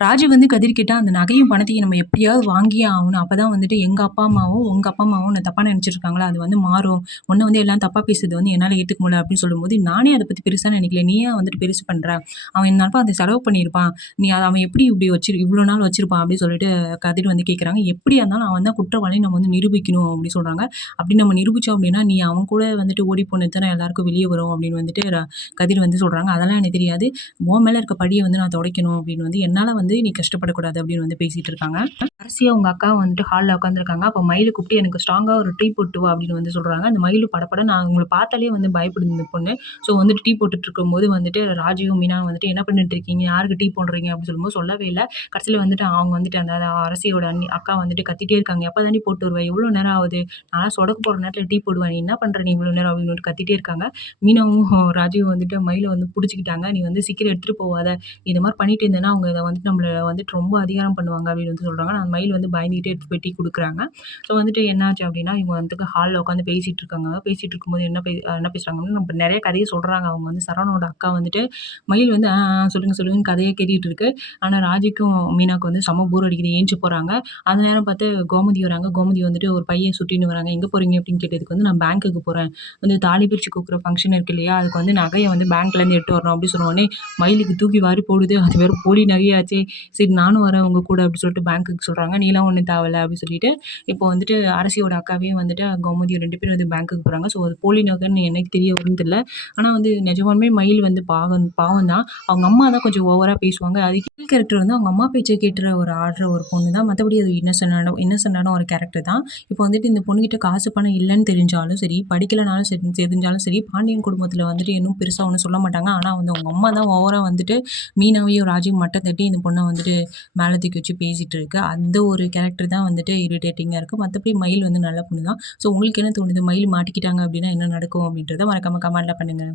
ராஜு வந்து கதிர் கேட்டால் அந்த நகையும் பணத்தையும் நம்ம எப்படியாவது வாங்கியே ஆகணும். அப்போ தான் வந்துட்டு எங்கள் அப்பா அம்மாவும் உங்கள் அப்பா அம்மாவும் நான் தப்பாக நினச்சிருக்காங்களா? அது வந்து மாறும். ஒன்று வந்து எல்லாம் தப்பாக பேசுறது வந்து என்னால் ஏற்றுக்க முடியல அப்படின்னு சொல்லும்போது நானே அதை பற்றி பெருசாக நினைக்கல. நீயே வந்துட்டு பெருசு பண்ணுற அவன் என்னப்பா அதை செலவு பண்ணியிருப்பான்? நீ அதை அவன் எப்படி இப்படி வச்சிரு இவ்வளோ நாள் வச்சிருப்பான் அப்படின்னு சொல்லிட்டு கதிர் வந்து கேட்குறாங்க எப்படியா இருந்தாலும் அவன் தான் குற்றவாளி நம்ம வந்து நிரூபிக்கணும் அப்படின்னு சொல்கிறாங்க அப்படி நம்ம நிரூபித்தோம் அப்படின்னா நீ அவன் கூட வந்துட்டு ஓடி போன எல்லாருக்கும் வெளியே வரும் அப்படின்னு வந்துட்டு கதிர் வந்து சொல்கிறாங்க அதெல்லாம் எனக்கு தெரியாது. உன் மேலே இருக்க படியை வந்து நான் துடைக்கணும் அப்படின்னு வந்து என்னால் வந்து வந்து நீ கஷ்டப்படக்கூடாது அப்படின்னு வந்து பேசிகிட்டு இருக்காங்க அரசியாக உங்கள் அக்கா வந்துட்டு ஹாலில் உட்காந்துருக்காங்க அப்போ மயிலு கூப்பிட்டு எனக்கு ஸ்ட்ராங்காக ஒரு டீ போட்டு வா அப்படின்னு வந்து சொல்கிறாங்க அந்த மயிலு படப்பட நான் உங்களை பார்த்தாலே வந்து பயப்படுது இந்த பொண்ணு. ஸோ வந்துட்டு டீ போட்டுட்டு இருக்கும்போது வந்துட்டு ராஜீவும் மீனா வந்துட்டு என்ன பண்ணிட்டு இருக்கீங்க யாருக்கு டீ போடுறீங்க? அப்படின்னு சொல்லும்போது சொல்லவே இல்லை. கடைசியில் வந்துட்டு அவங்க வந்துட்டு அந்த அரசியோட அண்ணி அக்கா வந்துட்டு கத்திட்டே இருக்காங்க. எப்போ தானே போட்டு வருவேன் எவ்வளோ நேரம் ஆகுது? நான் சொடக்க போகிற நேரத்தில் டீ போடுவேன் நீ என்ன பண்ணுற நீ இவ்வளோ நேரம்? அப்படின்னு வந்துட்டு கத்திட்டே இருக்காங்க. மீனாவும் ராஜீவும் வந்துட்டு மயிலை வந்து பிடிச்சிக்கிட்டாங்க. நீ வந்து சீக்கிரம் எடுத்துகிட்டு போகாத. இது மாதிரி பண்ணிட்டு இருந்தேன்னா அவங்க இதை வந்துட்டு நம்மளை வந்துட்டு ரொம்ப அதிகாரம் பண்ணுவாங்க அப்படின்னு வந்து சொல்கிறாங்க நான் மயில் வந்து பயந்துகிட்டே எடுத்து போய் டீ கொடுக்குறாங்க. ஸோ வந்துட்டு என்னாச்சு அப்படின்னா இவங்க வந்துட்டு ஹாலில் உட்காந்து பேசிகிட்டு இருக்காங்க. பேசிகிட்டு இருக்கும்போது என்ன பே என்ன பேசுகிறாங்கன்னா நம்ம நிறைய கதையை சொல்கிறாங்க அவங்க வந்து சரவணோட அக்கா வந்துட்டு மயில் வந்து சொல்லுங்கள் சொல்லுங்கள் சொல்லுங்க கதையை கேட்டுட்டு இருக்கு. ஆனால் ராஜிக்கும் மீனாவுக்கு வந்து செம போர் அடிக்குது. ஏஞ்சி போகிறாங்க அந்த நேரம் பார்த்து கோமதி வராங்க. கோமதி வந்துட்டு ஒரு பையன் சுட்டின்னு வராங்க. எங்கே போகிறீங்க அப்படின்னு கேட்டதுக்கு வந்து நான் பேங்க்குக்கு போகிறேன் வந்து தாலி பிரித்து கொடுக்குற ஃபங்க்ஷன் இருக்கு இல்லையா? அதுக்கு வந்து நகையை வந்து பேங்க்லேருந்து எடுத்து வரணும். அப்படின்னு சொன்னோடனே மயிலுக்கு தூக்கி வாரி போடுது. அது வேறு போலி நகையாச்சே. சரி நானும் வரேன் உங்கள் கூட அப்படி சொல்லிட்டு பேங்க்குக்கு சொல்கிறாங்க நீலாம் ஒன்றும் தேவையில்ல அப்படின்னு சொல்லிட்டு இப்போ வந்துட்டு அரசியோட அக்காவே வந்துட்டு கோமதி ரெண்டு பேரும் வந்து பேங்க்குக்கு போகிறாங்க ஸோ அது போலி நகர்னு எனக்கு தெரிய வரும்னு தெரியல ஆனால் வந்து நிஜமாலுமே மயில் வந்து பாவம் பாவம் தான். அவங்க அம்மா தான் கொஞ்சம் ஓவராக பேசுவாங்க. அது கீழ் கேரக்டர் வந்து அவங்க அம்மா பேச்சை கேட்டுற ஒரு ஆடுற ஒரு பொண்ணு தான். மற்றபடி அது இன்னசென்டான இன்னசென்டான ஒரு கேரக்டர் தான். இப்போ வந்துட்டு இந்த பொண்ணுகிட்ட காசு பணம் இல்லைன்னு தெரிஞ்சாலும் சரி படிக்கலைனாலும் சரி தெரிஞ்சாலும் சரி பாண்டியன் குடும்பத்தில் வந்துட்டு இன்னும் பெருசாக ஒன்றும் சொல்ல மாட்டாங்க. ஆனால் வந்து அவங்க அம்மா தான் ஓவராக வந்துட்டு மீனாவையும் ராஜையும் மட்டம் தட்டி இந்த பொண்ணை வந்துட்டு மேலே தூக்கி வச்சு பேசிகிட்டு இருக்கு. அந்த ஒரு கேரக்டர் தான் வந்துட்டு இரிட்டேட்டிங்காக இருக்குது மற்றபடி மயில் வந்து நல்ல பொண்ணு தான் ஸோ உங்களுக்கு என்ன தோணுது? மயில் மாட்டிக்கிட்டாங்க அப்படின்னா என்ன நடக்கும் அப்படின்றத மறக்காமல் கமெண்டில் பண்ணுங்கள்